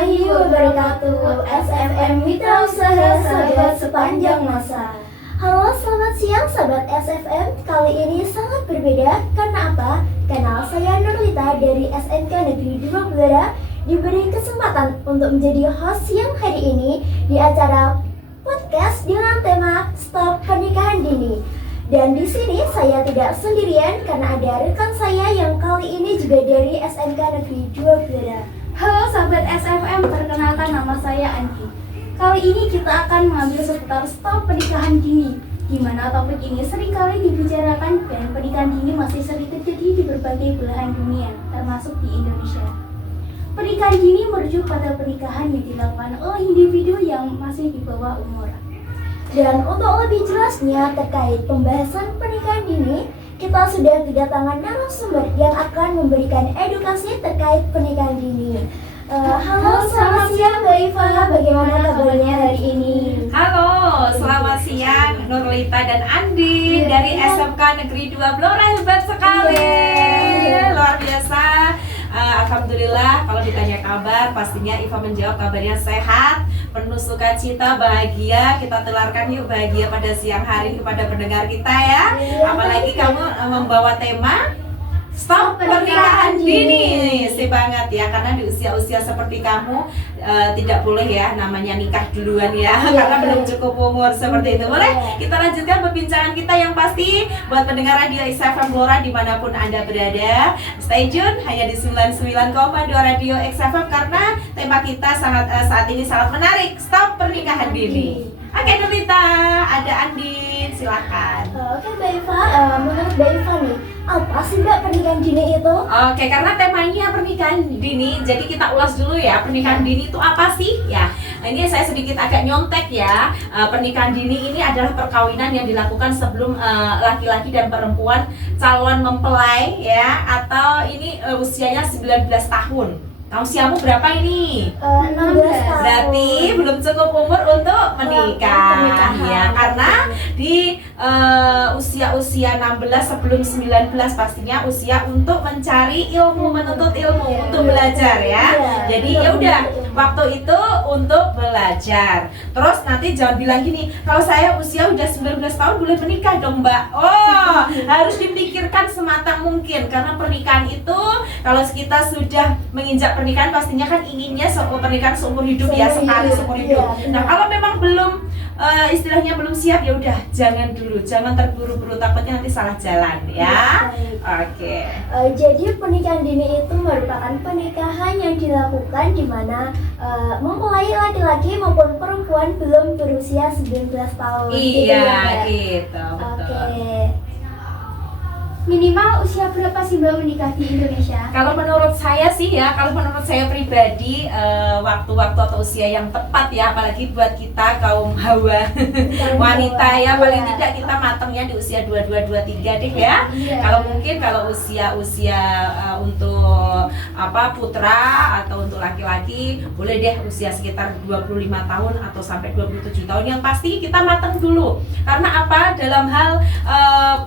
warahmatullahi wabarakatuh. SFM Mitra Usaha Sahabat Sepanjang Masa. Halo, selamat siang sahabat SFM. Kali ini sangat berbeda. Karena apa? Karena saya Nurlita dari SMK Negeri 2 Blora diberi kesempatan untuk menjadi host siang hari ini di acara podcast dengan tema Stop Pernikahan Dini. Dan di sini saya tidak sendirian karena ada rekan saya yang kali ini juga dari SMK Negeri 2 Blora. Halo sahabat SFM, perkenalkan nama saya Andi. Kali ini kita akan mengambil seputar stop pernikahan dini, di mana topik ini seringkali dibicarakan dan pernikahan dini masih sering terjadi di berbagai belahan dunia, termasuk di Indonesia. Pernikahan dini merujuk pada pernikahan yang dilakukan oleh individu yang masih di bawah umur. Dan untuk lebih jelasnya terkait pembahasan pernikahan dini, kita sudah kedatangan narasumber yang akan memberikan edukasi terkait pernikahan dini. Halo, selamat siang Mbak Iva, bagaimana kabarnya hari ini? Halo, selamat siang Nurlita dan Andi dari SMK Negeri 2 Blora, hebat sekali, luar biasa. Alhamdulillah, kalau ditanya kabar, pastinya Iva menjawab kabarnya sehat, penuh sukacita, bahagia. Kita telarkan yuk bahagia pada siang hari kepada pendengar kita ya. Apalagi kamu membawa tema Stop Pernikahan Dini. Sip banget ya, karena di usia-usia seperti kamu tidak boleh ya namanya nikah duluan ya, karena belum cukup umur seperti itu. Boleh kita lanjutkan perbincangan kita yang pasti buat pendengar radio XFM Blora dimanapun Anda berada. Stay tune hanya di 99,2 Radio XFM karena tema kita saat ini sangat menarik, Stop Pernikahan Dini. Oke Nurlita, ada Andin, silakan. Oke Mbak Iva, menurut Mbak Iva nih, apa sih Mbak pernikahan dini itu? Oke, karena temanya pernikahan dini, jadi kita ulas dulu ya, pernikahan dini itu apa sih? Ya, ini saya sedikit agak nyontek ya. Pernikahan dini ini adalah perkawinan yang dilakukan sebelum laki-laki dan perempuan calon mempelai ya, atau ini usianya 19 tahun. Nah, usiamu berapa ini? 16 tahun. Berarti belum cukup umur untuk menikah ya, karena di usia-usia 16 sebelum 19 pastinya usia untuk mencari ilmu, menuntut ilmu, untuk belajar ya. Jadi ya udah, waktu itu untuk belajar. Terus nanti jangan bilang gini, kalau saya usia udah 19 tahun boleh menikah dong Mbak. Oh, harus dipikirkan sematang mungkin, karena pernikahan itu kalau kita sudah menginjak pernikahan pastinya kan inginnya pernikahan seumur hidup ya, sekali seumur hidup. Nah, kalau memang belum istilahnya belum siap ya udah jangan dulu, jangan terburu-buru, takutnya nanti salah jalan ya. Oke. Jadi pernikahan dini itu merupakan pernikahan yang dilakukan di mana mempelai laki-laki maupun perempuan belum berusia 19 tahun. Iya, gitu. Oke. Minimal usia berapa sih Mbak menikah di Indonesia? Kalau menurut saya sih ya, kalau menurut saya pribadi waktu-waktu atau usia yang tepat ya, apalagi buat kita kaum hawa wanita ya, paling tidak kita matangnya di usia 22-23 deh ya. Kalau mungkin kalau usia untuk putra atau untuk laki-laki boleh deh usia sekitar 25 tahun atau sampai 27 tahun. Yang pasti kita matang dulu. Karena apa? Dalam hal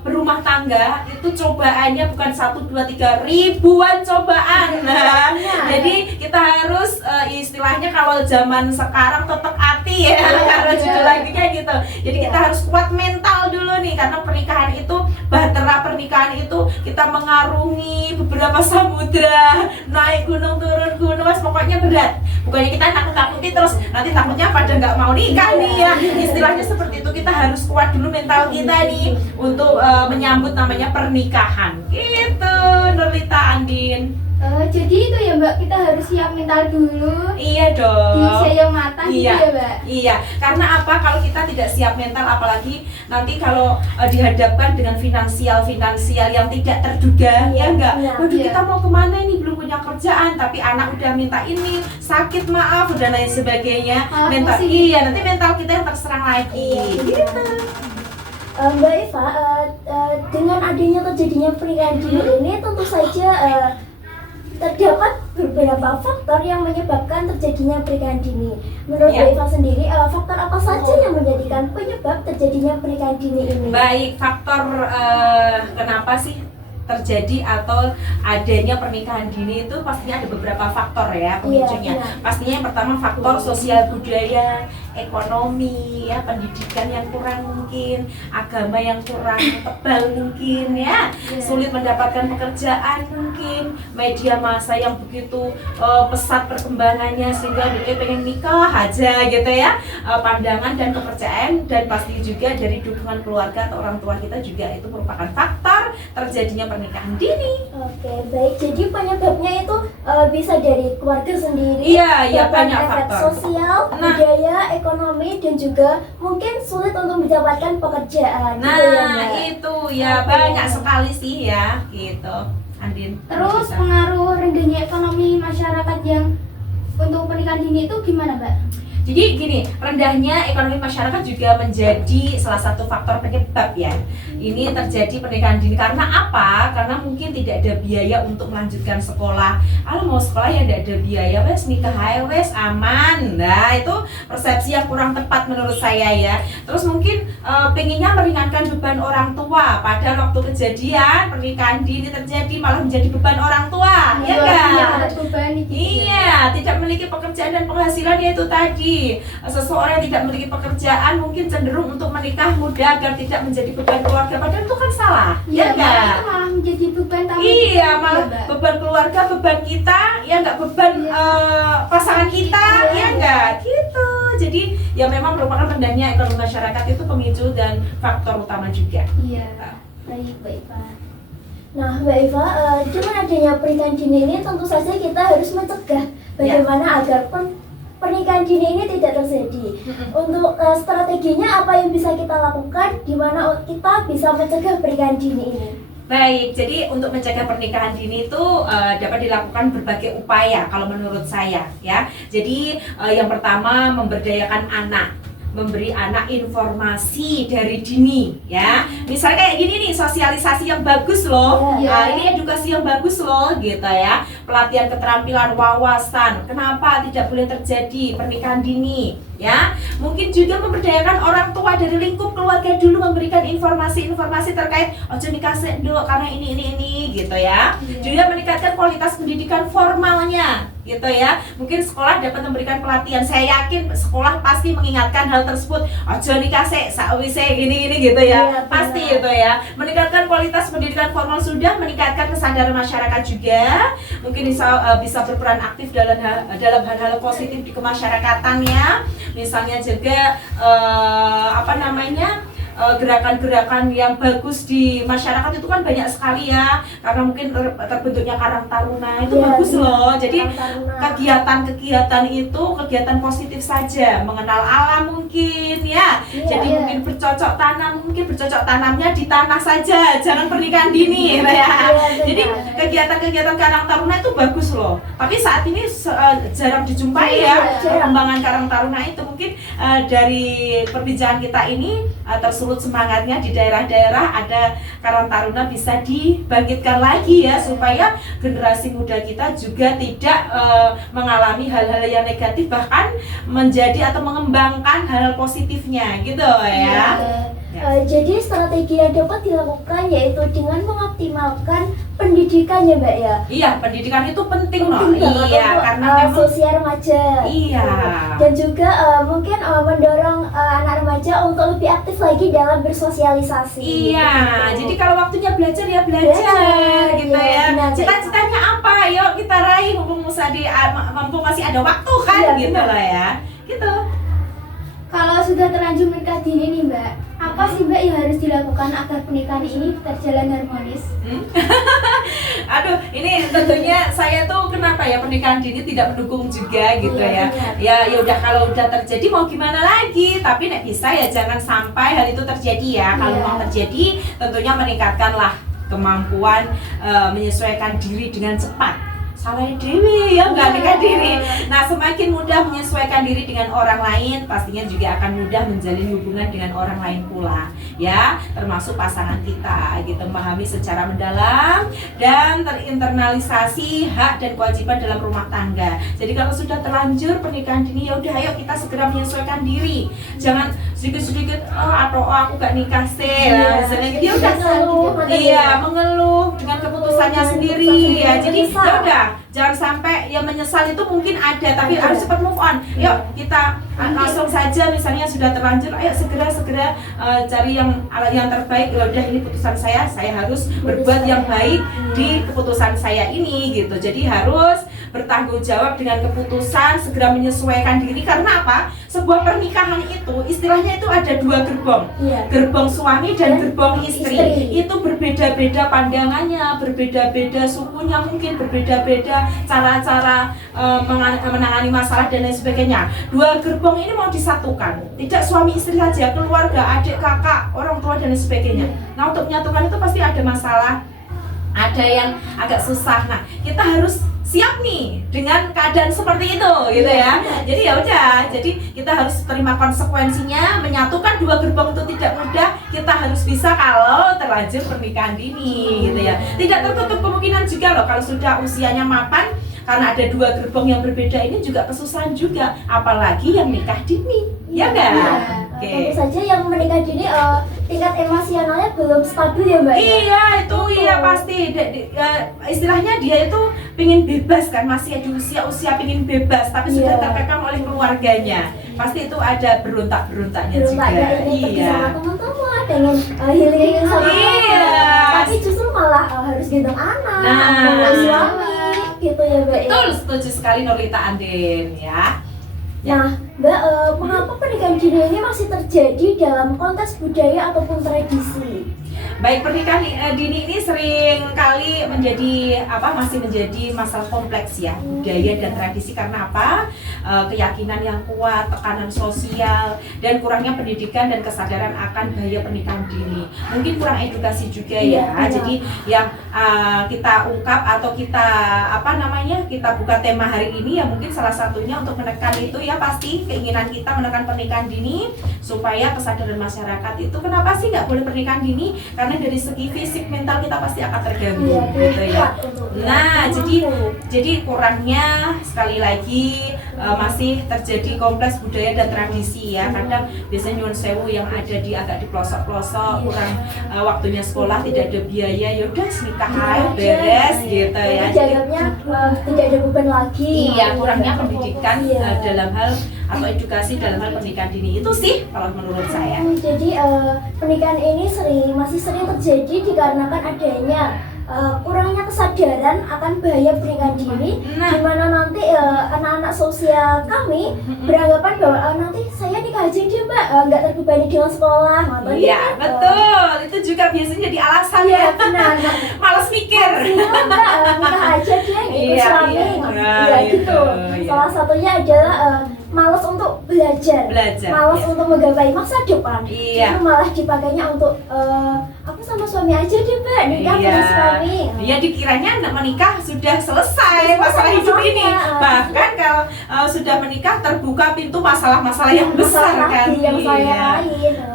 berumah tangga itu cobaannya bukan 1, 2, 3, ribuan cobaan. Nah, jadi kita harus istilahnya kalau zaman sekarang tetek hati ya, karena judul lagi kayak gitu. Jadi kita harus kuat mental dulu nih, karena pernikahan itu, bahtera pernikahan itu kita mengarungi beberapa samudra, naik gunung turun gunung, pokoknya berat. Bukannya kita takut-takuti terus nanti takutnya pada nggak mau nikah nih ya. Istilahnya seperti itu, kita harus kuat dulu mental kita nih untuk menyambut namanya pernikahan. Gitu, Nurlita, Andin. Jadi itu ya Mbak, kita harus siap mental dulu. Iya dong. Di usia yang matang gitu ya Mbak. Iya, karena apa? Kalau kita tidak siap mental, apalagi nanti kalau dihadapkan dengan finansial yang tidak terduga, ya enggak? Waduh, kita mau kemana ini, belum punya kerjaan, tapi anak udah minta ini, sakit maaf, dan lain sebagainya. Mental, iya, nanti mental kita yang terserang lagi. Gitu. Mbak Eva, dengan adanya terjadinya pernikahan dini ini tentu saja terdapat beberapa faktor yang menyebabkan terjadinya pernikahan dini. Menurut Mbak Eva sendiri, faktor apa saja yang menjadikan penyebab terjadinya pernikahan dini ini? Baik, faktor kenapa sih terjadi atau adanya pernikahan dini itu pastinya ada beberapa faktor ya pemicunya. Iya. Pastinya yang pertama faktor sosial budaya, ekonomi, ya pendidikan yang kurang mungkin, agama yang kurang tebal mungkin ya, sulit mendapatkan pekerjaan mungkin, media massa yang begitu pesat perkembangannya sehingga dia pengen nikah aja gitu ya, pandangan dan kepercayaan, dan pasti juga dari dukungan keluarga atau orang tua kita juga itu merupakan faktor terjadinya pernikahan dini. Oke, baik. Jadi penyebabnya itu bisa dari keluarga sendiri, Iya, bahkan banyak efek faktor. sosial, Nah. budaya, ekonomi, dan juga mungkin sulit untuk mendapatkan pekerjaan. Nah, gitu ya, Mbak? itu ya Oke. banyak sekali sih ya, gitu. Andin. Terus bisa. pengaruh rendahnya ekonomi masyarakat yang untuk pernikahan dini itu gimana, Mbak? Jadi gini, rendahnya ekonomi masyarakat juga menjadi salah satu faktor penyebab ya. Ini terjadi pernikahan dini karena apa? Karena mungkin tidak ada biaya untuk melanjutkan sekolah. Kalau mau sekolah ya tidak ada biaya, wes nikah aja wes aman. Nah, itu persepsi yang kurang tepat menurut saya ya. Terus mungkin pengennya meringankan beban orang tua. Padahal waktu kejadian pernikahan dini terjadi malah menjadi beban orang tua, ya kan? Beban Iya, tidak memiliki pekerjaan dan penghasilan ya itu tadi. Seseorang yang tidak memiliki pekerjaan mungkin cenderung untuk menikah muda agar tidak menjadi beban keluarga. Padahal itu kan salah, ya Iya, kan? itu malah menjadi beban tambah. Iya, malah Mbak. beban keluarga, beban kita, ya nggak beban pasangan kita, Iya. ya nggak? Gitu. Jadi ya memang merupakan rendahnya ekonomi masyarakat itu pemicu dan faktor utama juga. Iya. Baik, Pak. Nah, Mbak Eva, dengan adanya pernikahan dini ini tentu saja kita harus mencegah bagaimana agar pernikahan dini ini tidak terjadi. Untuk strateginya apa yang bisa kita lakukan, di mana kita bisa mencegah pernikahan dini ini? Baik, jadi untuk mencegah pernikahan dini itu dapat dilakukan berbagai upaya kalau menurut saya ya. Jadi yang pertama memberdayakan anak, memberi anak informasi dari dini ya. Misalnya kayak gini nih, sosialisasi yang bagus loh. Iya. Nah, ini edukasi yang bagus loh gitu ya. Pelatihan keterampilan wawasan. Kenapa tidak boleh terjadi pernikahan dini? Ya, mungkin juga memberdayakan orang tua dari lingkup keluarga dulu, memberikan informasi-informasi terkait ojo nikah sik, Nduk, karena ini gitu ya. Juga meningkatkan kualitas pendidikan formalnya gitu ya. Mungkin sekolah dapat memberikan pelatihan. Saya yakin sekolah pasti mengingatkan hal tersebut. Ojo nikah sik, sakwise gini gitu ya. Iya, Pasti benar. itu ya. Meningkatkan kualitas pendidikan formal sudah, meningkatkan kesadaran masyarakat juga. Mungkin bisa berperan aktif dalam hal-hal positif di kemasyarakatan. Misalnya juga gerakan-gerakan yang bagus di masyarakat itu kan banyak sekali ya, karena mungkin terbentuknya Karang Taruna itu Iya, bagus iya. loh. Jadi Karang Taruna. kegiatan-kegiatan itu kegiatan positif saja, mengenal alam mungkin ya. Iya, Jadi iya. mungkin bercocok tanamnya di tanah saja, jangan pernikahan dini ya. Iya, Jadi benar. kegiatan-kegiatan Karang Taruna itu bagus loh. Tapi saat ini jarang dijumpai Iya, ya jarang. perkembangan Karang Taruna itu. Mungkin dari perbincangan kita ini tersulut semangatnya di daerah-daerah ada Karang Taruna bisa dibangkitkan lagi ya, supaya generasi muda kita juga tidak mengalami hal-hal yang negatif, bahkan menjadi atau mengembangkan hal positifnya gitu ya. Jadi strategi yang dapat dilakukan yaitu dengan mengoptimalkan pendidikan ya Mbak ya. Iya, pendidikan itu penting loh. Penting banget Iya, untuk karena memang seusia remaja. Iya. Dan juga mungkin mendorong anak remaja untuk lebih aktif lagi dalam bersosialisasi. Iya, Gitu. jadi kalau waktunya belajar ya belajar Belajar, gitu iya, ya. benar. Cita-citanya apa? Yuk kita raih mumpung masih ada waktu kan, Iya, gitu benar. lah ya. Gitu. Kalau sudah terlanjur menikah dini nih, Mbak, apa sih Mbak yang harus dilakukan agar pernikahan ini berjalan harmonis? Aduh, ini tentunya saya tuh kenapa ya pernikahan dini tidak mendukung juga gitu Iya, ya. Ya udah, kalau udah terjadi mau gimana lagi? Tapi nek bisa ya jangan sampai hal itu terjadi ya. Kalau Iya. mau terjadi tentunya meningkatkanlah kemampuan menyesuaikan diri dengan cepat, salah dewi ya nggak nikah diri. Nah, semakin mudah menyesuaikan diri dengan orang lain, pastinya juga akan mudah menjalin hubungan dengan orang lain pula, ya, termasuk pasangan kita, gitu, memahami secara mendalam dan terinternalisasi hak dan kewajiban dalam rumah tangga. Jadi kalau sudah terlanjur pernikahan dini, ya udah, ayo kita segera menyesuaikan diri, jangan sedikit-sedikit atau aku gak nikah sih, misalnya dia udah mengeluh dengan keputusannya sendiri, ya. Jadi ya udah, jangan sampai ya menyesal itu mungkin ada, tapi harus cepat move on. Yuk kita langsung saja, misalnya sudah terlanjur, ayo segera cari yang terbaik. Ya udah, ini keputusan saya harus berbuat yang baik di keputusan saya ini, gitu. Jadi harus bertanggung jawab dengan keputusan, segera menyesuaikan diri. Karena apa? Sebuah pernikahan itu istilahnya itu ada dua gerbong, gerbong suami dan gerbong istri. Itu berbeda-beda pandangannya, berbeda-beda sukunya, mungkin berbeda-beda cara-cara menangani masalah dan lain sebagainya. Dua gerbong ini mau disatukan, tidak suami istri saja, keluarga, adik, kakak, orang tua dan lain sebagainya. Nah, untuk menyatukan itu pasti ada masalah, ada yang agak susah. Nah, kita harus siap nih dengan keadaan seperti itu, gitu ya. Jadi ya udah, jadi kita harus terima konsekuensinya. Menyatukan dua gerbong itu tidak mudah. Kita harus bisa kalau terlanjur pernikahan dini, gitu ya. Tidak tertutup kemungkinan juga loh kalau sudah usianya mapan, karena ada dua gerbong yang berbeda ini juga kesusahan juga, apalagi yang nikah dini, ya kan? Tentu saja yang menikah dini tingkat emosionalnya belum stabil ya Mbak? Iya, itu iya pasti. Istilahnya dia itu pengen bebas kan, masih di usia pingin bebas, tapi sudah terkekang oleh keluarganya. Pasti itu ada berontak-berontaknya juga. Iya. Sama teman-teman, pengen healing sama tapi justru malah harus gendong anak, suami, gitu ya Mbak. Betul, setuju sekali Nurlita Andin, ya. Nah, Mbak, mengapa pernikahan dini ini masih terjadi dalam konteks budaya ataupun tradisi? Baik, pernikahan dini ini sering kali masih menjadi masalah kompleks ya, budaya dan tradisi. Karena apa? Keyakinan yang kuat, tekanan sosial, dan kurangnya pendidikan dan kesadaran akan bahaya pernikahan dini. Mungkin kurang edukasi juga ya. Jadi yang kita ungkap atau kita buka tema hari ini ya, mungkin salah satunya untuk menekan itu ya, pasti keinginan kita menekan pernikahan dini supaya kesadaran masyarakat itu kenapa sih nggak boleh pernikahan dini, karena dari segi fisik mental kita pasti akan terganggu, gitu ya. Nah, jadi kurangnya sekali lagi masih terjadi kompleks budaya dan tradisi ya. Kadang biasanya nyuwun sewu yang ada agak di pelosok-pelosok, kurang waktunya sekolah, tidak ada biaya, yaudah nikah aja beres, gitu ya. Dianggapnya tidak ada beban lagi. Iya, kurangnya pendidikan dalam hal atau edukasi dalam hal pernikahan dini itu sih kalau menurut saya. Jadi pernikahan ini masih sering terjadi dikarenakan adanya kurangnya kesadaran akan bahaya pernikahan dini, di mana nanti anak-anak sosial kami beranggapan bahwa nanti saya nikah aja deh Mbak, nggak terbebani dengan sekolah. Iya, betul. Itu juga biasanya jadi alasan ya. Benar. Males mikir. Mbak, nikah aja deh gitu suami. Gitu. Salah satunya adalah malas untuk belajar. Malas untuk menggapai masa depan. Itu malah dipakainya untuk aku sama suami aja deh Mbak, nikah sama suami. Iya, dikiranya menikah sudah selesai masalah hidup ini. Bahkan kalau sudah menikah terbuka pintu masalah-masalah yang besar kan.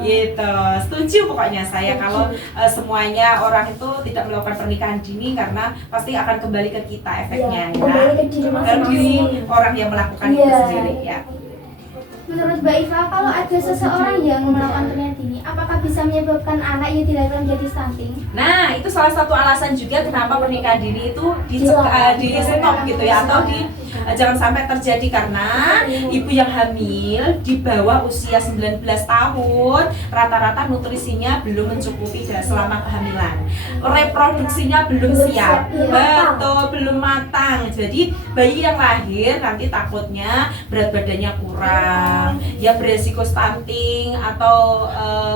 Gitu. Setuju pokoknya saya kalau semuanya orang itu tidak melakukan pernikahan dini, karena pasti akan kembali ke kita efeknya. Kembali ke diri masing-masing. Orang yang melakukan itu sendiri ya. Menurut Mbak Iva, kalau ada seseorang yang melakukan pernikahan dini, apakah bisa menyebabkan anak yang tidak menjadi stunting? Nah, itu salah satu alasan juga kenapa pernikahan dini itu di stop gitu ya, atau jangan sampai terjadi, karena ibu yang hamil di bawah usia 19 tahun rata-rata nutrisinya belum mencukupi selama kehamilan, reproduksinya belum siap, belum matang. Jadi bayi yang lahir nanti takutnya berat badannya kurang, ya beresiko stunting atau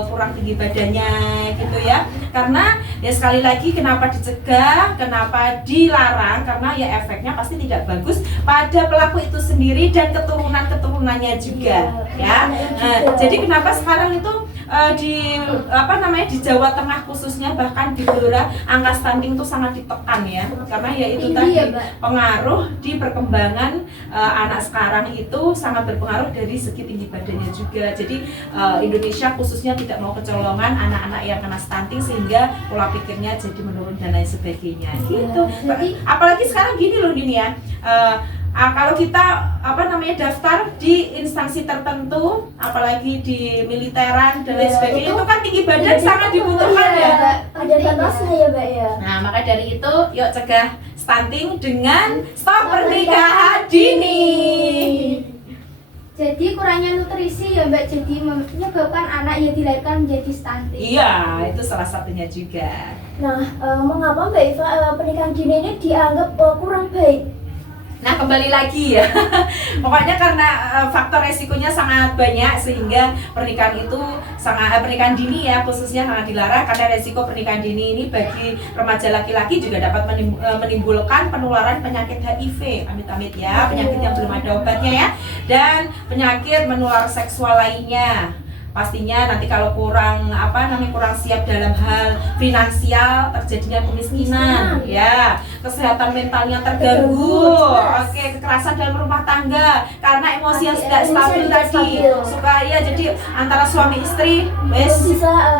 kurang tinggi badannya gitu ya, karena Ya sekali lagi kenapa dicegah, kenapa dilarang, karena ya efeknya pasti tidak bagus pada pelaku itu sendiri dan keturunan-keturunannya juga ya. Jadi kenapa sekarang itu di di Jawa Tengah khususnya, bahkan di Blora, angka stunting itu sangat ditekan ya, karena ya itu tadi pengaruh di perkembangan anak sekarang itu sangat berpengaruh dari segi tinggi badannya juga. Jadi Indonesia khususnya tidak mau kecolongan anak-anak yang kena stunting sehingga pola pikirnya jadi menurun dan lain sebagainya gitu. Apalagi sekarang gini loh Nini ya, kalau kita daftar di instansi tertentu, apalagi di militeran dan lain sebagainya, itu kan tinggi badan sangat dibutuhkan ya. Ada batasnya ya Mbak ya. Nah maka dari itu yuk cegah stunting dengan stop pernikahan dini. Jadi kurangnya nutrisi ya Mbak, jadi menyebabkan anak yang dilahirkan menjadi stunting. Iya, itu salah satunya juga. Nah, mengapa Mbak Iva pernikahan dini ini dianggap kurang baik? Nah kembali lagi ya, pokoknya karena faktor resikonya sangat banyak sehingga pernikahan itu pernikahan dini ya khususnya sangat dilarang, karena resiko pernikahan dini ini bagi remaja laki-laki juga dapat menimbulkan penularan penyakit HIV, amit-amit ya, penyakit yang belum ada obatnya ya, dan penyakit menular seksual lainnya. Pastinya nanti kalau kurang siap dalam hal finansial, terjadinya kemiskinan ya, kesehatan mentalnya terganggu, kekerasan dalam rumah tangga karena emosi yang tidak stabil tadi, supaya jadi antara suami istri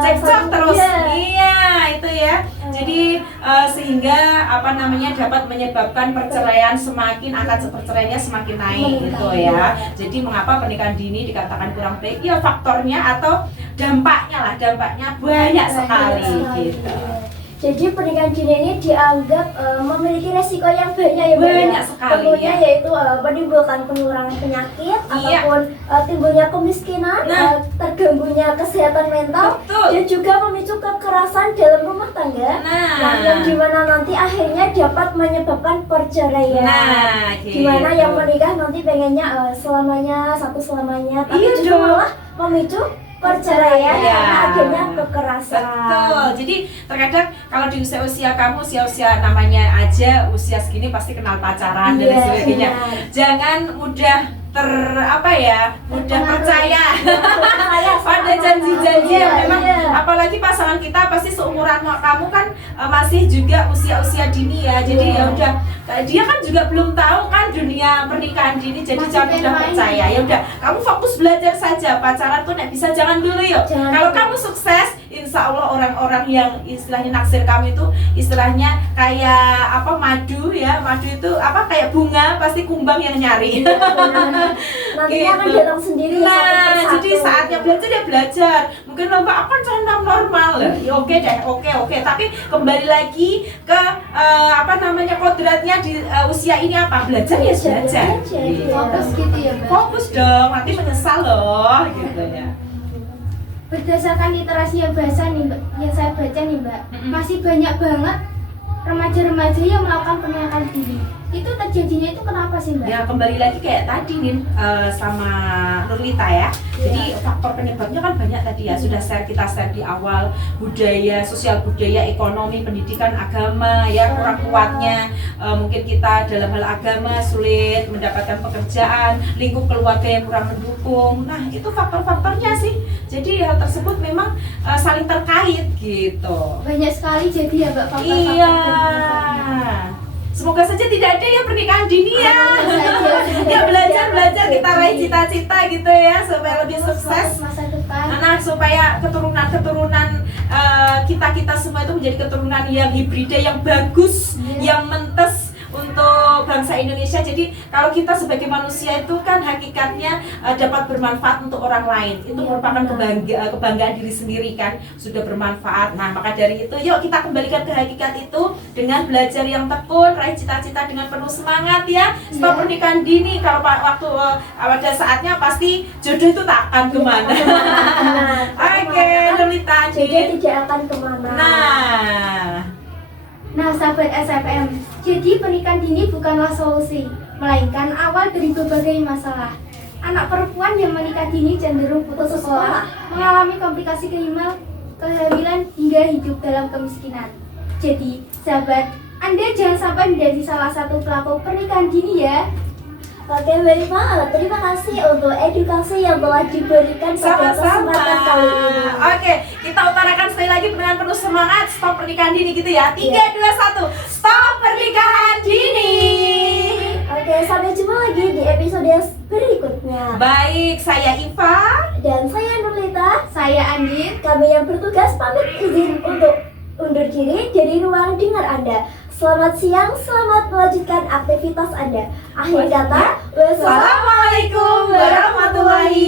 cekcok terus, iya itu ya. Jadi sehingga dapat menyebabkan perceraian, angka perceraiannya semakin naik gitu ya. Jadi mengapa pernikahan dini dikatakan kurang baik? Ya faktornya atau dampaknya banyak sekali gitu. Jadi pernikahan dini ini dianggap memiliki resiko yang banyak ya Mbak. Banyak sekali. Tentunya yaitu menimbulkan pengurangan penyakit ataupun timbulnya kemiskinan, terganggunya kesehatan mental, dan juga memicu kekerasan dalam rumah tangga. Nah, yang dimana nanti akhirnya dapat menyebabkan perceraian. Dimana yang menikah nanti pengennya selamanya, tapi justru malah memicu perceraian karena adanya kekerasan. Betul. Jadi terkadang kalau di usia kamu, usia namanya aja usia segini pasti kenal pacaran dan sebagainya. Jangan mudah mudah percaya pada janji-janji yang memang, apalagi pasangan kita pasti seumuran kamu kan masih juga usia-usia dini ya. Jadi ya udah, dia kan juga belum tahu kan dunia pernikahan dini, jadi jangan mudah percaya. Ya udah, kamu fokus belajar saja. Pacaran tuh bisa jangan dulu yuk. Kalau kamu sukses, insya Allah orang-orang yang istilahnya naksir kamu itu istilahnya kayak madu ya, madu itu kayak bunga, pasti kumbang yang nyari. Nantinya akan datang sendiri. Jadi saatnya belajar ya belajar. Mungkin Mbak akan contoh normal ya, oke deh, oke. Tapi kembali lagi ke kodratnya di usia ini belajar ya belajar. Fokus gitu ya Mbak. Fokus dong, nanti menyesal loh gitu ya. Berdasarkan literasi yang saya baca nih Mbak, masih banyak banget remaja-remaja yang melakukan pernikahan dini. Itu terjadinya itu kenapa sih Mbak? Ya kembali lagi kayak tadi nih sama Nurlita ya. Jadi faktor penyebabnya kan banyak tadi ya, sudah kita share di awal, budaya, sosial budaya, ekonomi, pendidikan, agama ya kurang kuatnya. Mungkin kita dalam hal agama sulit mendapatkan pekerjaan, lingkup keluarga yang kurang mendukung. Nah itu faktor-faktornya sih. Jadi hal tersebut memang saling terkait gitu. Banyak sekali jadi ya Mbak faktor-faktor. Iya. Semoga saja tidak ada ya pernikahan dini ya. Ya belajar kita raih cita-cita gitu ya supaya lebih sukses. Masa depan. Nah supaya keturunan kita semua itu menjadi keturunan yang hibrida, yang bagus, yang mentes untuk bangsa Indonesia. Jadi kalau kita sebagai manusia itu kan hakikatnya dapat bermanfaat untuk orang lain. Itu merupakan kebanggaan diri sendiri kan, sudah bermanfaat. Nah maka dari itu yuk kita kembalikan ke hakikat itu dengan belajar yang tekun, raih cita-cita dengan penuh semangat ya. Stop pernikahan dini. Kalau waktu pada saatnya pasti jodoh itu tak akan kemana. Oke, Nurlita. Jodoh tidak akan kemana. Nah, sahabat SFM, jadi pernikahan dini bukanlah solusi, melainkan awal dari berbagai masalah. Anak perempuan yang menikah dini cenderung putus sekolah, mengalami komplikasi kehamilan hingga hidup dalam kemiskinan. Jadi, sahabat, Anda jangan sampai menjadi salah satu pelaku pernikahan dini ya. Oke, baik Pak. Terima kasih untuk edukasi yang telah diberikan pada kesempatan kali ini. Oke, kita utarakan sekali lagi dengan penuh semangat. Stop pernikahan dini gitu ya. 3, 2, 1. Stop pernikahan dini. Oke, sampai jumpa lagi di episode berikutnya. Baik, saya Iva. Dan saya Nurlita. Saya Andin. Kami yang bertugas pamit izin untuk undur diri dari ruang dengar Anda. Selamat siang, selamat melanjutkan aktivitas Anda. Akhir kata, wassalamualaikum warahmatullahi